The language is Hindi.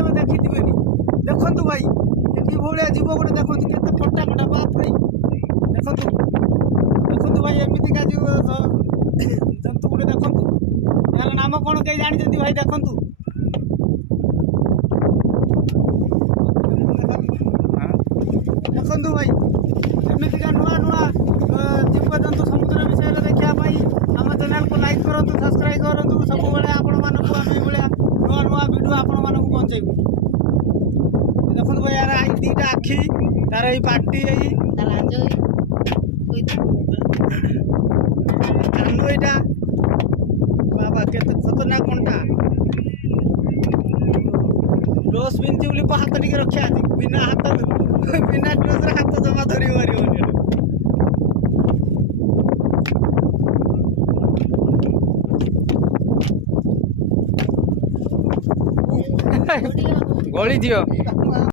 केवे देखिथिबेनी देखंतु भाई कि भोलिया जीव गोटे देखंतु केते फटा फटा बाप रे देखंतु भाई एमिति का जीव जंतु गोटे देखंतु यार नाम कोन के जानि जंती भाई देखंतु देखंतु भाई एमिति का नुआ नुआ जीव जंतु समुद्र विषय देखिया भाई हम चैनल को लाइक करंतु सब्सक्राइब करंतु सब बेले आपण मानकु आमे भलिया नुआ नुआ वीडियो आपण मानकु पहुंचाइबु देखंतु भाई यार आई दीटा आखी तार ई पार्टी एई तार आजो कानो एटा बाबा केते खतरनाक कोनटा ग्लोव्स पिंची बोली हाथ टिके रखिया बिना हाथ बिना ग्लोव्स रे हाथ जमा धरि मारिबोनी गली दियो